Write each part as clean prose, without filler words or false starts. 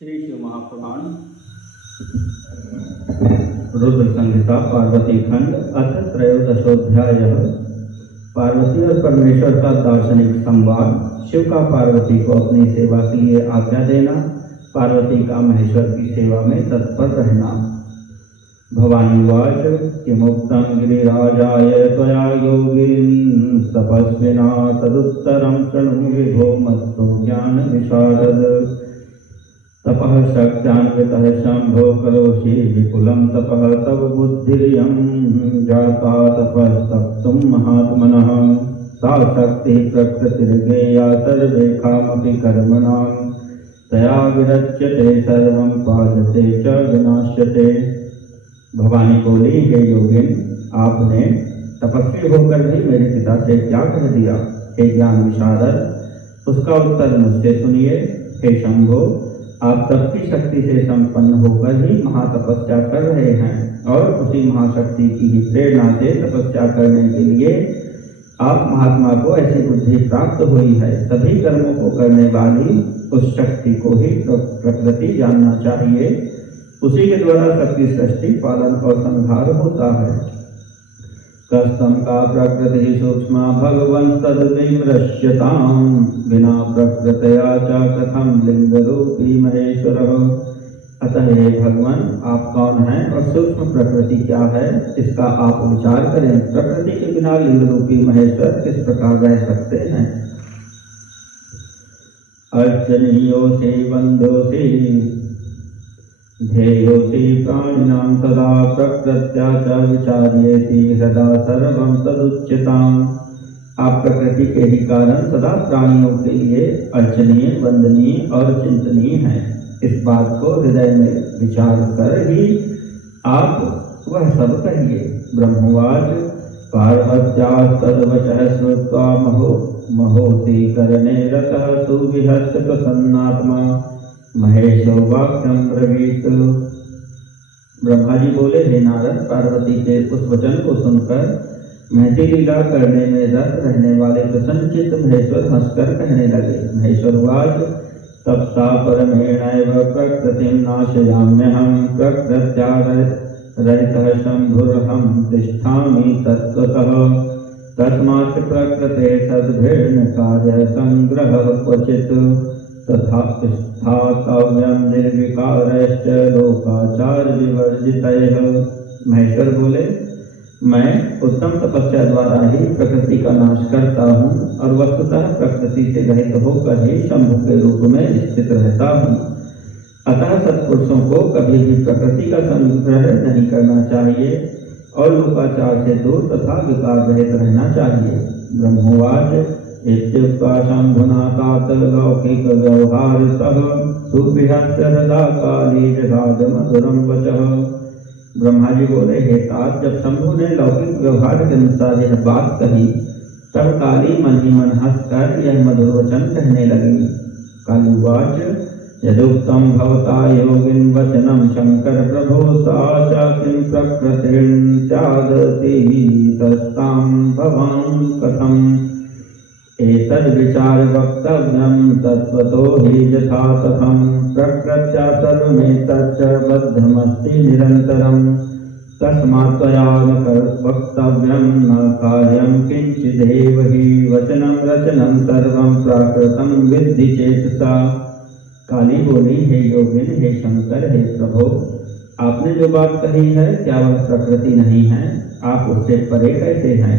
श्री शिव महापुराण रुद्र संहिता पार्वती खंड अथ त्रयोदशोध्याय। पार्वती और परमेश्वर का दार्शनिक संवाद। शिव का पार्वती को अपनी सेवा के लिए आज्ञा देना, पार्वती का महेश्वर की सेवा में तत्पर रहना। भवानीवाच किमुक्तं गिरिराजाय त्वया योगिन् तपस्विना तदुत्तरं शृणु विभो मत्तो ज्ञान विशारद। तपः शक्त्यान्वितः शम्भो करोषि विपुलं तपः तव बुद्धिर्यं जाता तपस्तप्तुं महात्मनः। सा शक्तिः प्रकृतिर्गेया सर्वेषामपि कर्मणां तया विरच्यते सर्वं पादते च विनाश्यते। भवानी बोली, हे योगिन, आपने तपस्वी होकर भी मेरे पिता से क्या कह दिया? हे ज्ञान विशारद, उसका उत्तर मुझसे सुनिए। हे शंभो, आप सबकी शक्ति से संपन्न होकर ही महातपस्या कर रहे हैं और उसी महाशक्ति की ही प्रेरणा से तपस्या करने के लिए आप महात्मा को ऐसी बुद्धि प्राप्त हुई है। सभी कर्मों को करने वाली उस शक्ति को ही प्रकृति जानना चाहिए। उसी के द्वारा सबकी सृष्टि, पालन और संहार होता है। कस्तम का प्रकृति सूक्ष्मा भगवन् तद्विमृश्यताम् विना प्रकृतया च कथं लिंगरूपी महेश्वरः। अतः हे भगवान, आप कौन हैं और सूक्ष्म प्रकृति क्या है, इसका आप विचार करें। प्रकृति के बिना लिंगरूपी महेश्वर किस प्रकार रह सकते हैं? अर्चनीयोऽसि वन्द्योऽसि ध्येयोऽसि प्राणिनां सदा प्रकृत्या च विचार्येति हृदा सर्वं तदुच्यताम्। आप प्रकृति के ही कारण सदा प्राणियों के लिए अर्चनीय, वंदनीय और चिंतनीय हैं। इस बात को हृदय में विचार कर ही आप वह सब कहिए। ब्रह्मवाच पार्वत्यास्तद्वचः श्रुत्वा महोति करणे रतः सुविहस्य प्रसन्नात्मा महेशो वाक्यं ब्रवीत। ब्रह्मा जी बोले, हे नारद, पार्वती के उस वचन को सुनकर मेहंदी लीला करने में रत रहने वाले प्रसन्नचित्त महेश्वर हंसकर कहने लगे। महेश्वरवाच तपसा परमेणैव प्रकृतिं नाशयाम्यहं प्रकृत्या रहितः शम्भुरहं तिष्ठामि तत्त्वतः। तस्मात् प्रकृते सद्भिर्न कार्य संग्रहः क्वचित् तथा स्थातव्यं निर्विकारश्च लोकाचार विवर्जितैः। महेश्वर बोले, मैं उत्तम तपस्या द्वारा ही प्रकृति का नाश करता हूँ और वस्तुतः प्रकृति से रहित होकर ही शंभु के रूप में स्थित रहता हूँ। अतः सत्पुरुषों को कभी भी प्रकृति का संग्रह नहीं करना चाहिए और लोकाचार से दूर तथा विकार रहित रहना चाहिए। ब्रह्मवाच इत्युक्त्वा शंभुना तात लौकिक व्यवहारतः सुविहस्य हृदा काली जगाद मधुरं वचः। ब्रह्मा जी बोले, हे तात, जब शंभु ने लौकिक व्यवहार के अनुसार यह बात कही तब काली मन ही मन हंसकर यह मधुर वचन कहने लगी। कालीवाच यदुक्तं भवता योगिन् वचनं शंकर प्रभो सा च किं प्रकृतिं स्यादति तस्तां भवान् कथम् एतद्विचार वक्तव्यं तत्त्वतो हि यथा तथं प्रकृत्या सर्वमेतच्च बद्धमस्ति निरन्तरं। तस्मात् त्वया न वक्तव्यं न कार्यं किंचिदेव हि वचनं रचनं सर्वं प्राकृतं विद्धि चेतसा। काली बोली, हे योगिन, हे शंकर, हे प्रभो, आपने जो बात कही है क्या वह प्रकृति नहीं है? आप उससे परे कैसे हैं?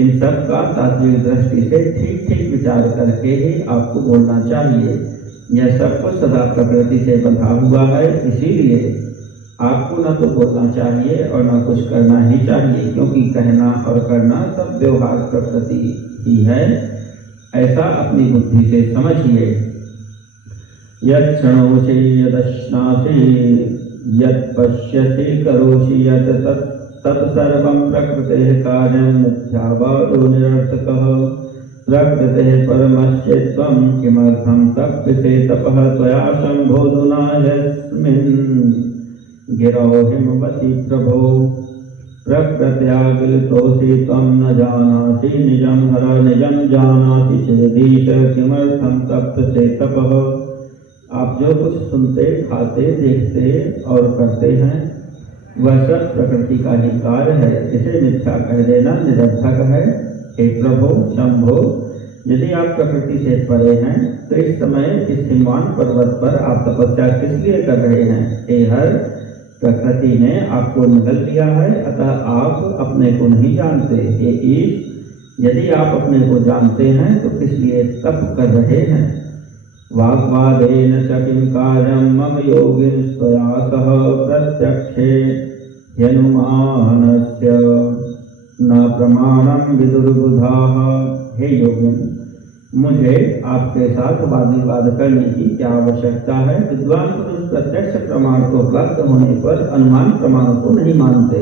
इन सब का तात्विक दृष्टि से ठीक ठीक विचार करके ही आपको बोलना चाहिए। यह सब कुछ सदा प्रकृति से बंधा हुआ है, इसीलिए आपको न तो बोलना चाहिए और न कुछ करना ही चाहिए, क्योंकि कहना और करना सब व्यवहार प्रकृति ही है। ऐसा अपनी बुद्धि से समझिए। यत् शृणोषि यदश्नासि यत् पश्यसि करोषि यत् तत्सर्वं प्रकृतेः कार्यं मिथ्यावादो निरर्थकः। प्रकृतेः परमश्चेत्त्वं किमर्थं तप्यसे तपः त्वया शम्भोऽधुना यस्मिन् गिरौ हिमवति प्रभो। प्रकृत्या गिलितोऽसि त्वं न जानासि निजं हर निजं जानासि चेदीश किमर्थं तप्यसे तपः। आप जो कुछ सुनते, खाते, देखते और करते हैं वह सब प्रकृति का ही कार्य है। इसे मिथ्या कह देना निरर्थक है। हे प्रभु शंभो, यदि आप प्रकृति से परे हैं तो इस समय इस हिमवान पर्वत पर आप तपस्या किस लिए कर रहे हैं? हे हर, प्रकृति ने आपको निगल लिया है, अतः आप अपने को नहीं जानते। हे ईश, यदि आप अपने को जानते हैं तो किस लिए तप कर रहे हैं? वाग्वादेन च किं कार्यं मम योगिन स्वया सह प्रत्यक्षे ह्यनुमानस्य न प्रमाणं विदुर्बुधाः। हे योगिन, मुझे आपके साथ वाद विवाद करने की क्या आवश्यकता है? विद्वान पुरुष प्रत्यक्ष प्रमाण को प्राप्त होने पर अनुमान प्रमाण को नहीं मानते।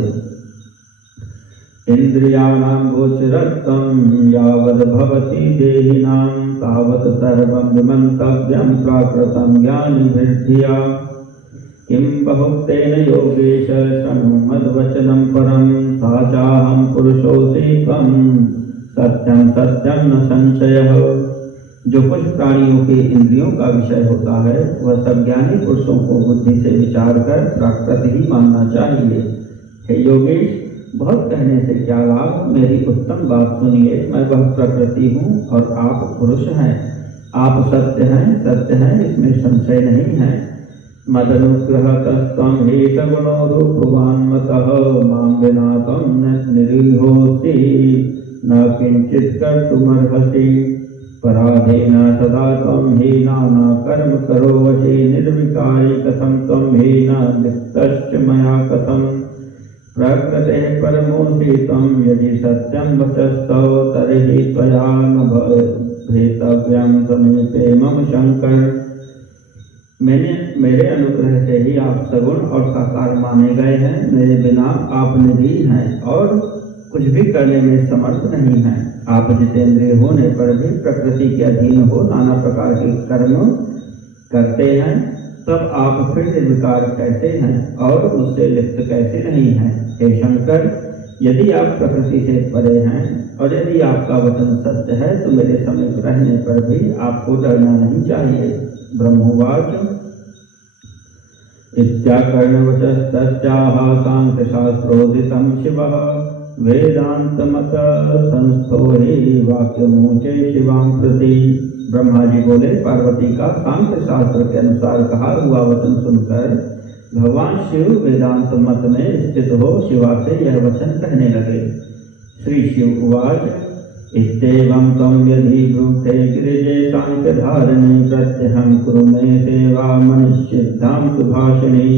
इंद्रियाणां गोचरत्वं यावद् भवति देहिनां तावत् सर्वं विमन्तव्यं प्राकृतं ज्ञानिभिर्धिया। किं बहुक्तेन योगेश शृणु मद्वचनं परं सा चाहं पुरुषोऽसि त्वं सत्यं सत्यं न संशयः। जो कुछ प्राणियों के इंद्रियों का विषय होता है वह सब ज्ञानी पुरुषों को बुद्धि से विचार कर प्राकृत ही मानना चाहिए। हे योगेश, बहुत कहने से क्या लाभ? मेरी उत्तम बात सुनिए। मैं वह प्रकृति हूँ और आप पुरुष हैं। आप सत्य हैं, इसमें संशय नहीं है। मदनुग्रहतस्त्वं हि सगुणो रूपवान् मतः मां विना त्वं न निरीहोऽसि न किंचित् कर्तुमर्हसि। पराधीन सदा त्वं हि नाना कर्म करोषि निर्विकारी कथं त्वं हि न लिप्तश्च मया कथम्। प्रकृतेः परमोऽसि त्वं यदि सत्यं वचस्तव तर्हि त्वया न भेतव्यं समीपे मम शंकर। मेरे अनुग्रह से ही आप सगुण और साकार माने गए हैं। मेरे बिना आप निधि हैं और कुछ भी करने में समर्थ नहीं हैं। आप जितेंद्रिय होने पर भी प्रकृति के अधीन हो नाना प्रकार के कर्म करते हैं, तब आप फिर निर्विकार कैसे हैं और उससे लिप्त कैसे नहीं हैं? हे शंकर, यदि आप प्रकृति से परे हैं और यदि आपका वचन सत्य है तो मेरे समीप रहने पर भी आपको डरना नहीं चाहिए। ब्रह्मवाच इत्याकर्णवचस्तस्याः सांख्यशास्त्रोदितं शिवः वेदांतमत संस्थो हि वाक्यमूचे शिवां प्रति। ब्रह्मा जी बोले, पार्वती का सांख्य शास्त्र के अनुसार कहा हुआ वचन सुनकर भगवान शिव वेदांत मत में स्थित हो शिवा से यह वचन कहने लगे। श्री शिव उवाच इत्येवं त्वं यदि ब्रूते गिरिजे सांख्यधारिणी प्रत्यहं कुरु मे सेवा मनुष्यसिद्धां सुभाषिणी।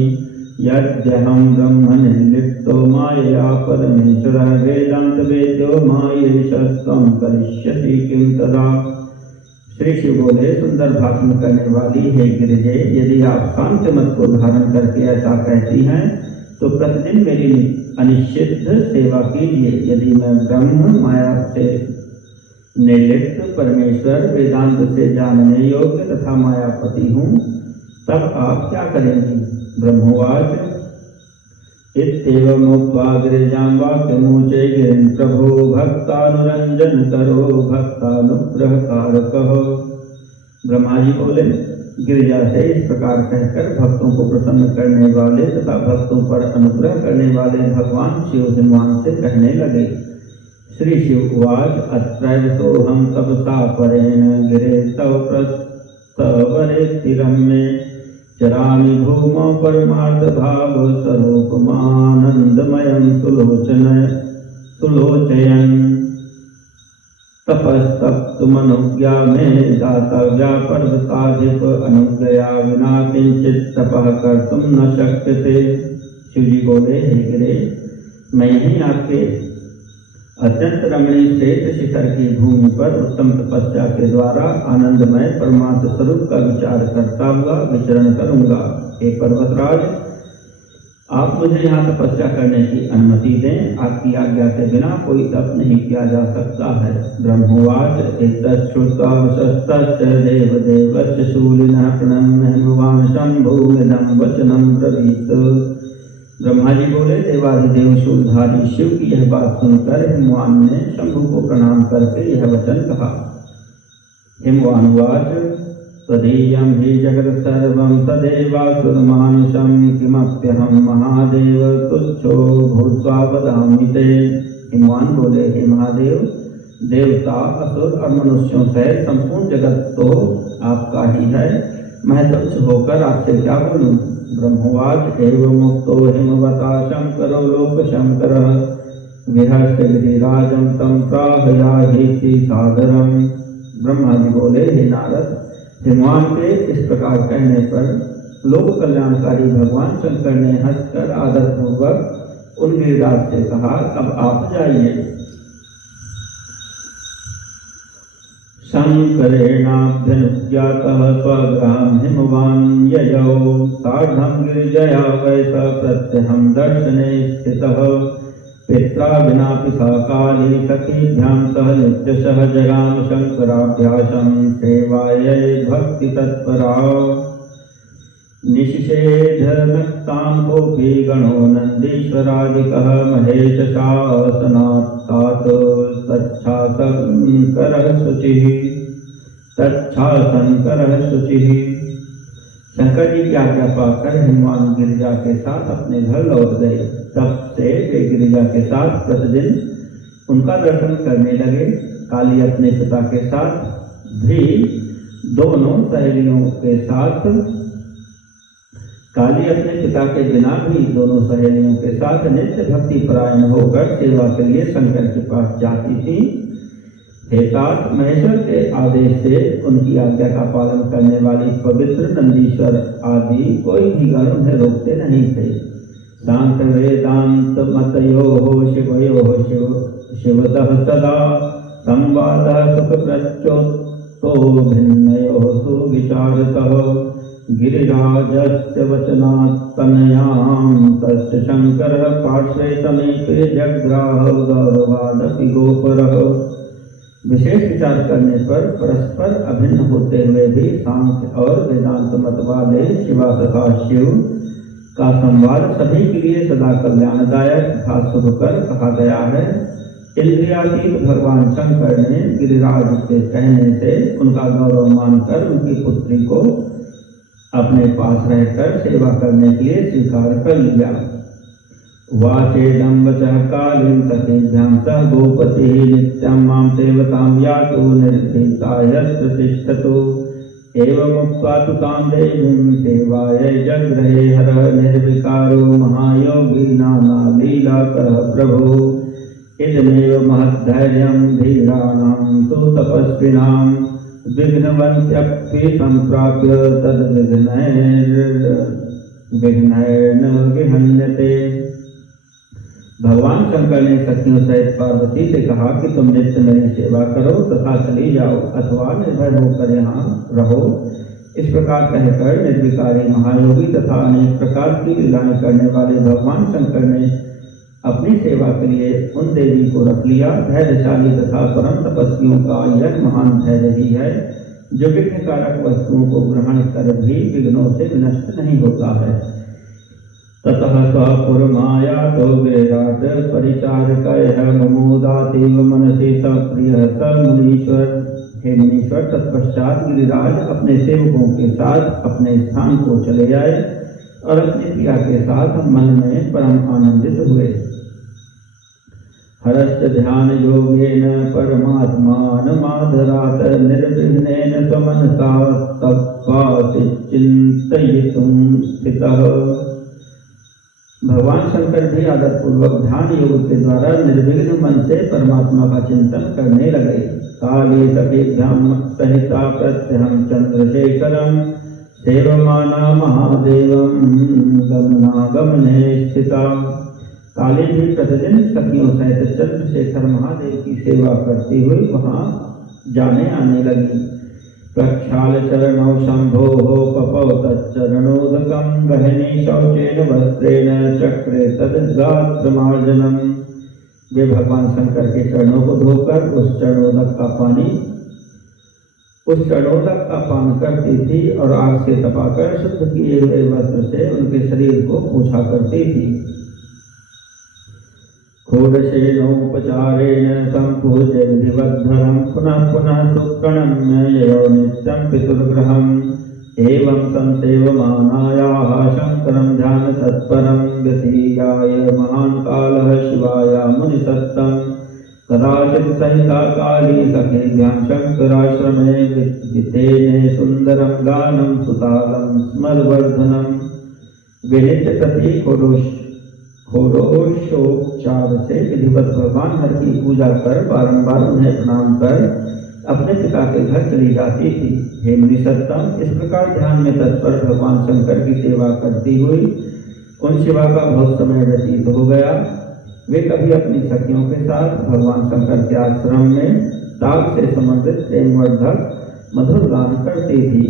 यद्यहं ब्रह्म निर्लिप्तो मायया परमेश्वरः वेदान्तवेद्यो मायेशस्त्वं करिष्यसि किं तदा। श्री शिव बोले, सुंदर भाषण करने वाली हे गिरिजे, यदि आप सांख्य मत को धारण करके ऐसा कहती हैं तो प्रतिदिन मेरी अनिश्चित सेवा कीजिए। यदि मैं ब्रह्म माया से निर्लिप्त परमेश्वर वेदांत से जानने योग्य तथा मायापति हूँ तब आप क्या करेंगी? ब्रह्मवाच इत्येवमुक्त्वा गिरिजां वाक्यमूचे गिरिं प्रभो भक्तानुरंजन करो भक्तानुग्रहकारकः। ब्रह्मा जी बोले, गिरिजा से इस प्रकार कहकर भक्तों को प्रसन्न करने वाले तथा भक्तों पर अनुग्रह करने वाले भगवान शिव हिमवान से कहने लगे। श्री शिव उवाच अत्रैव सोऽहं तपसा परेण गिरे तव प्रस्तवरे स्थिरं मे चरामि भूमौ परमार्थ भाव स्वरूपमानंदमयं सुलोचयन् तपस्तप्तुमनुज्ञा मे दातव्या पर्वताधिप अनुज्ञया विना किंचित् तपः कर्तुं न शक्यते। शिव जी बोले, हे गिरे, मैं यहीं आपके अत्यंत रमणीय श्रेष्ठ शिखर की भूमि पर उत्तम तपस्या के द्वारा आनंदमय परमार्थ स्वरूप का विचार करता हुआ विचरण करूंगा। हे पर्वतराज, आप मुझे यहाँ तपस्या करने की अनुमति दें। आपकी आज्ञा के बिना कोई तप नहीं किया जा सकता है। ब्रह्मवाच एतच्छ्रुत्वा वशस्तस्य देवदेवस्य शूलिनः प्रणम्य हिमवान् शम्भुमिदं वचनं ब्रवीत्। ब्रह्मा जी बोले, देवाधिदेव शूलधारी शिव की यह बात सुनकर हिमवान ने शंभु को प्रणाम करके यह वचन कहा। हिमवान उवाच तदीयं हि जगत् सर्वं सदेवासुरमानुषं किमप्यहं महादेव तुच्छो भूत्वा वदामि ते। हिमवान बोले, हे महादेव, देवता, असुर और मनुष्यों सहित संपूर्ण जगत तो आपका ही है, मैं तुच्छ होकर आपसे क्या बोलूं। ब्रह्मवाच एवं मुक्तो हिमवता शंकरो लोकशंकरः विहस्य गिरिराजं तं प्राहयाहीति सादरम। ब्रह्मा जी बोले, हे नारद, हिमवान के इस प्रकार कहने पर लोक कल्याणकारी भगवान शंकर ने हंसकर आदर पूर्वक उन गिरिराज से कहा, अब आप जाइए। शंकरेणाभ्यनुज्ञातः स्वग्राम हिमवान् ययौ सार्धं गिरिजया वैसा प्रत्यहं दर्शने स्थितः पित्रा विनापि सा काली सखीभ्यां सह नित्यशः जगाम शंकराभ्यासं सेवायै भक्ति तत्परा। निशिषेधनक्तां कोऽपि गणो नन्दीश्वरादिकः महेशशासनात् तच्छासनकरः शुचिः। शंकर जी की आज्ञा पाकर हिमवान गिरिजा के साथ अपने घर लौट गए। तब से वे गिरिजा के साथ प्रतिदिन उनका दर्शन करने लगे। काली अपने पिता के साथ भी दोनों सहेलियों के साथ काली अपने पिता के बिना भी दोनों सहेलियों के साथ नित्य भक्ति परायण होकर सेवा के लिए शंकर के पास जाती थी। हेतात महेश्वर के आदेश से उनकी आज्ञा का पालन करने वाली पवित्र नंदीश्वर आदि कोई भी गण उन्हें रोकते नहीं थे। शांत वेदांत मतयो शिवयो शिवतः सदा संवाद सुख प्रचोतो भिन्नयो सुविचारतः गिरिराजस्य वचनात्तनयां तस्य शंकरः पार्श्वे समीपे जग्राह गौरवादपि गोपरः। विशेष विचार करने पर परस्पर अभिन्न होते हुए भी सांख्य और वेदांत मत वाले शिवा तथा शिव का संवाद सभी के लिए सदा कल्याणदायक तथा शुभकर कहा गया है। इंद्रियातीत भगवान शंकर ने गिरिराज के कहने से उनका गौरव मानकर उनकी पुत्री को अपने पास रहकर सेवा करने के लिए स्वीकार कर लिया। वाचेदं वचः कालीं सखीभ्यां सह गोपतिः नित्यं मां सेवतां यातु निर्भीताय प्रतिष्ठतु। एवमुक्त्वा तु तां देवीं सेवायै जग्रहे हरः निर्विकारो महायोगी नानालीलाकरः प्रभुः। इदमेव महद्धैर्यं धीराणां सुतपस्विनां विघ्नवन्त्यपि सम्प्राप्य तद्विघ्नैर्न विहन्यते। भगवान शंकर ने सखियों सहित पार्वती से कहा कि तुम नित्य मेरी सेवा करो तथा चली जाओ अथवा निर्भय होकर यहाँ रहो। इस प्रकार कहकर निर्विकारी महायोगी तथा अनेक प्रकार की लीलाएं करने वाले भगवान शंकर ने अपनी सेवा के लिए उन देवी को रख लिया। धैर्यशाली तथा परम तपस्वियों का यह महान धैर्य ही है जो विघ्नकारक वस्तुओं को ग्रहण कर भी विघ्नों से विनष्ट नहीं होता है। ततः स्वपुरमायातो विराट परिचारकयः ममोदातीव मनसि सप्रियः स मुनीश्वर। हे मुनीश्वर, तत्पश्चात गिरिराज अपने सेवकों के साथ अपने स्थान को चले आए और अपनी प्रिया के साथ मन में परम आनंदित हुए। हरश्च ध्यान योगेन परमात्मानमादरात् निर्विघ्नेन समनसा तत्त्वासि चिन्तयितुं स्थितः। भगवान शंकर भी आदर पूर्वक ध्यान योग के द्वारा निर्विघ्न मन से परमात्मा का चिंतन करने लगे। काली सखीभ्यां सहिता प्रत्यहं चंद्रशेखरं सेवमाना महादेवं गमनागमने स्थिता। काली भी प्रतिदिन सखियों सहित चंद्रशेखर महादेव की सेवा करती हुई वहां जाने आने लगी। प्रक्षाल चरणौ शंभोः पपौ तच्चरणोदकं गहने शौचेन वस्त्रेण चक्रे तद्गात्रमार्जनम्। वे भगवान शंकर के चरणों को धोकर उस चरणोदक का पान करती थी और आग से तपाकर शुद्ध किए हुए वस्त्र से उनके शरीर को पोंछा करती थी। षोडशेनोपचारेण सम्पूज्य विधिवद्धरं पुनः पुनः सुप्रणम्य ययो नित्यं पितुर्गृहम् एवं संसेवमानायाः शङ्करं ध्यानतत्परं व्यतीयाय महान् कालः शिवाय मुनिसत्तं कदाचित् सहिता काली सखेभ्यां शङ्कराश्रमे वितेने सुन्दरं गानं सुतालं स्मरवर्धनं विनित्य प्रति षोडशोपचार से विधिवत भगवान हर की पूजा कर बारंबार उन्हें प्रणाम कर अपने पिता के घर चली जाती थी। हे मुनिसत्तम, इस प्रकार ध्यान में तत्पर भगवान शंकर की सेवा करती हुई उन शिवा का बहुत समय व्यतीत हो गया। वे कभी अपनी सखियों के साथ भगवान शंकर के आश्रम में ताग से संबंधित प्रेमवर्धक मधुर गान करती थी।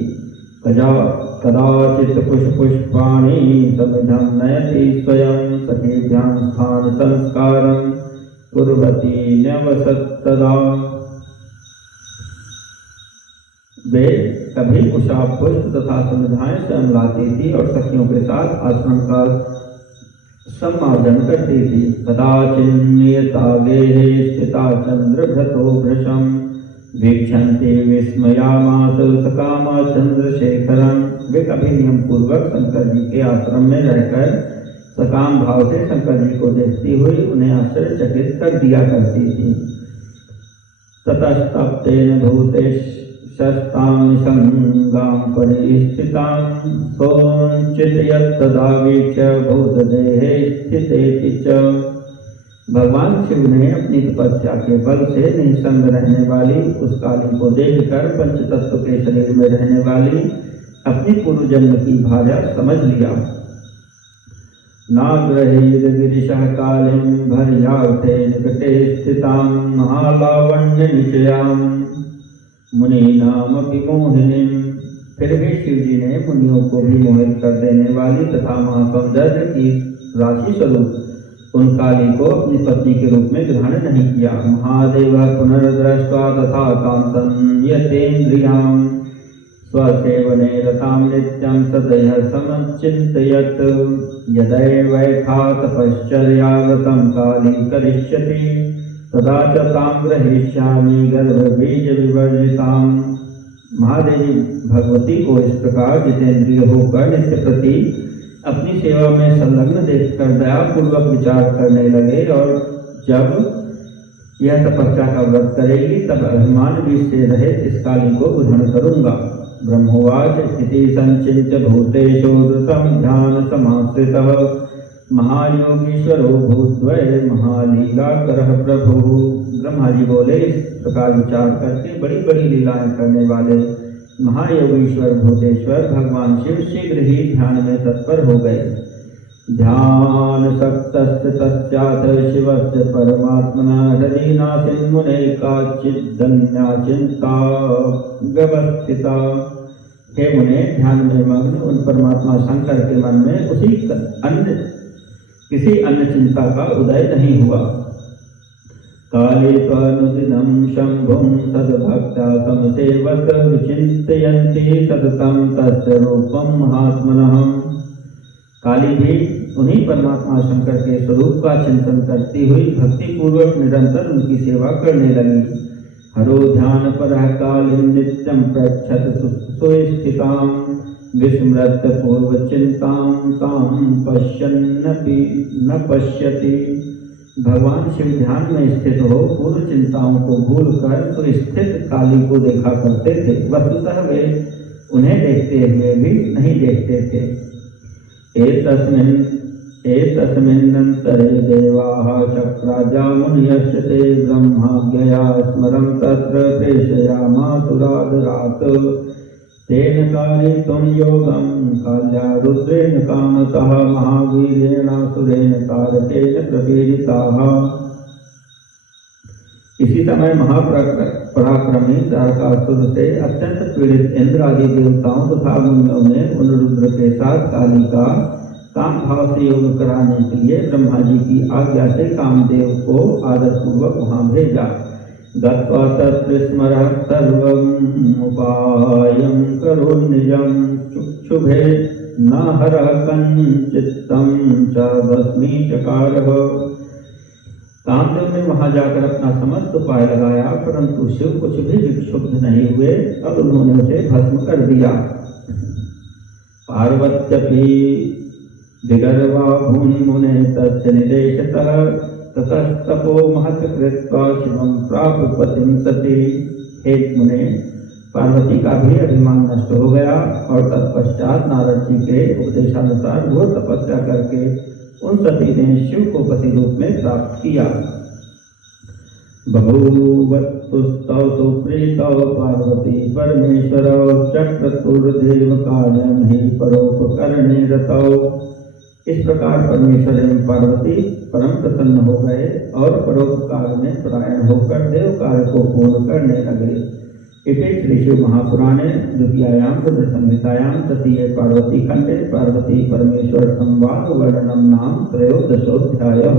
कदाचित पुष्पाणि समिधं नयति स्वयं सखीभ्यां स्थान संस्कारं कुर्वती न्यवसत्तदा। वे कभी उषा पुष्प तथा सुविधाएं स्वयं लाती थी और सखियों के साथ आश्रम का सम्मार्जन करती थी। कदाचिन्नियतागेहे स्थिता चंद्रभृतो भृशं वीक्षन्ते विस्मयामास सकामा चंद्रशेखरं। वे कभी नियम पूर्वक शंकर जी के आश्रम में रहकर सकाम भाव से शंकर जी को देखती हुई उन्हें आश्चर्यचकित कर दिया करती थी। ततस्तप्तेन भूतेशस्तां निसंगां परिस्थितां सोऽचिन्तयत्तदा वीक्ष्य भूतदेहे स्थितेति च। भगवान शिव ने अपनी तपस्या के बल से निसंग रहने वाली उस काली को देखकर पंचतत्व के शरीर में रहने वाली अपनी पूर्व जन्म की भार्या समझ लिया। नाग्रहेद गिरिशः कालिं भर्यार्थे निकटे स्थितां महालावण्य निचयां मुनीनामपि मोहिनीं। फिर भी शिव जी ने मुनियों को भी मोहित कर देने वाली तथा महासौंदर्य की राशि स्वरूप उन काली को अपनी पत्नी के रूप में ग्रहण नहीं किया। महादेव पुनर्दृष्ट्वा तथा तां संयतेन्द्रियां स्वसेवने रतां नित्यं सदयः समचिन्तयत् यदैवैखा तपश्चर्याव्रतं काली करिष्यति तदा च तां ग्रहीष्यामि गर्भबीजविवर्जितां। महादेवी भगवती को इस प्रकार जितेंद्रिय होकर नित्य प्रति अपनी सेवा में संलग्न देखकर दयापूर्वक विचार करने लगे और जब यह तपस्या का व्रत करेगी तब अभिमान बीज से रहित इस काली को ग्रहण करूंगा। ब्रह्मोवाच इति संचिन्त्य भूतेषु द्रुतं ध्यान समाश्रितः महायोगीश्वरो भूत्वै महालीलाकरः प्रभुः। ब्रह्मा जी बोले, इस प्रकार विचार करके बड़ी बड़ी लीलाएं करने वाले महायोगीश्वर भूतेश्वर भगवान शिव शीघ्र ही ध्यान में तत्पर हो गए। ध्यान सक्तस्थितस्याथ शिवस्य परमात्मना हृदि नासिन्मुने काचिदन्या चिंता व्यवस्थिता। हे मुने, ध्यान में मग्न उन परमात्मा शंकर के मन में किसी अन्य चिंता का उदय नहीं हुआ। काले त्वनुदिनं शंभुं सद्भक्ता समसेवत विचिन्तयन्ति सततं तस्य रूपं महात्मनः। काली भी उन्हीं परमात्मा शंकर के स्वरूप का चिंतन करती हुई भक्ति पूर्वक निरंतर उनकी सेवा करने लगी। हरो ध्यान परः कालीं नित्यं प्रच्छत सुस्थितां विस्मृत्य पूर्व चिंतां तां पश्यन्नपि न पश्यति। भगवान शिव ध्यान में स्थित हो पूर्व चिंताओं को भूलकर सुस्थित काली को देखा करते थे। वस्तुतः वे उन्हें देखते हुए भी नहीं देखते थे। एतस्मिन्नन्तरे देवाः शक्राजा मुनयश्च ते ब्रह्माज्ञया स्मरं तत्र प्रेषयामासुरादरात्। तेन कारितुं योगं काल्या रुद्रेण कामतः महावीर्येणासुरेण तारकेण प्रपीडिताः। इसी समय महापराक्रमी तारकासुर से अत्यंत पीड़ित इंद्र आदि देवताओं तथा मुनियों ने उन रुद्र के साथ काली का काम भाव से योग कराने के लिए ब्रह्मा जी की आज्ञा से कामदेव को आदरपूर्वक वहां भेजा। गत्वा तत्र स्मरः सर्वमुपायं करोन्निजं चुक्षुभे न हरः कञ्चित्तं च भस्मीचकारः। कामदेव ने वहां जाकर अपना समस्त उपाय लगाया, परंतु शिव कुछ भी विक्षुब्ध नहीं हुए। तब उन्होंने उसे भस्म कर दिया। पार्वत्यपि विगर्वा भूमि मुने तस्य निदेशतः ततस्तपो महत् कृत्वा शिवं प्राप पतिं सती। हे मुने, पार्वती का भी अभिमान नष्ट हो गया और तत्पश्चात नारद जी के उपदेशानुसार घोर तपस्या करके उन सती ने शिव को पति रूप में प्राप्त किया। बभूवस्तुस्तौ सुप्रीतौ पार्वती परमेश्वरौ चक्रतुर्देव कार्यं हि परोपकरणे रतौ। इस प्रकार परमेश्वर एवं पार्वती परम प्रसन्न हो गए और परोपकार में परायण होकर देव कार्य को पूर्ण करने लगे। इति श्री शिव महापुराणे द्वितीयायां रुद्र संहितायां तृतीये पार्वती खंडे पार्वती परमेश्वर संवाद वर्णनम नाम त्रयोदशोऽध्यायः।